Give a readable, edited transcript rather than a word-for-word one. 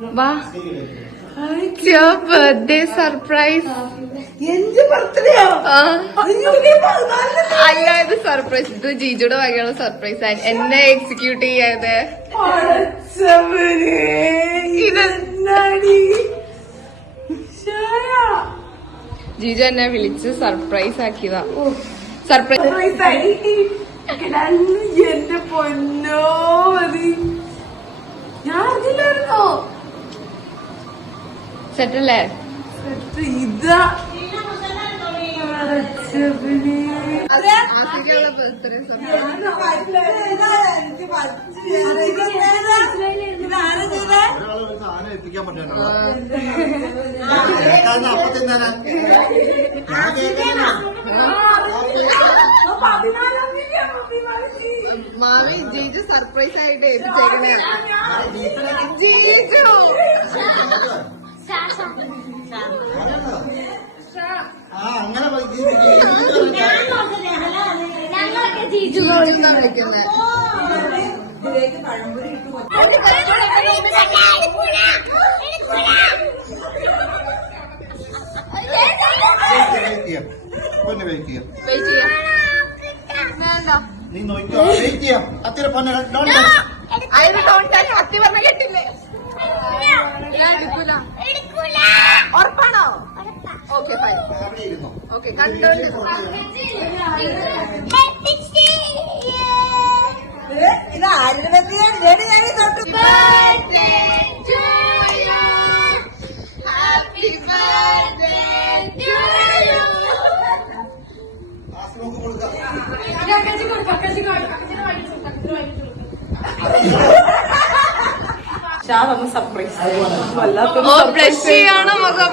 വാ, your birthday surprise. എന്റെ ബർത്ത്ഡേയോ? അല്ല, ഇത് സർപ്രൈസ്. ഇത് ജീജുടെ വകയുള്ള സർപ്രൈസ് ആണ്. എന്നെ എക്സിക്യൂട്ട് ചെയ്യാതെ ജീജു എന്നെ വിളിച്ച് സർപ്രൈസ് ആക്കിയതാ. സർപ്രൈസ് എന്റെ പൊന്നോ മതി. ഞാൻ അറിഞ്ഞില്ലായിരുന്നോ? സെറ്റല്ലേ? ഇതാ എത്തിക്കാൻ പറ്റുമോ? മാമി ജീജു സർപ്രൈസ് ആയിട്ട് ഏൽപ്പിച്ചേക്കണേ. ജീജു അങ്ങനെ ജീജു വിളിക്കുന്നത്. നീ നോക്കിയോ? വെയിറ്റ് ചെയ്യാം. അത്തിരി പൊന്നെ അത്തി പറഞ്ഞ കേട്ടില്ലേ? ഉറപ്പാണോ? ഓക്കെ ഓക്കെ കണ്ടോണ്ട് ഇത് ആരുടെ ബർത്ത്ഡേ? തൊട്ട് സർപ്രൈസ്. ബ്ലഷ് ചെയ്യണം മുഖം.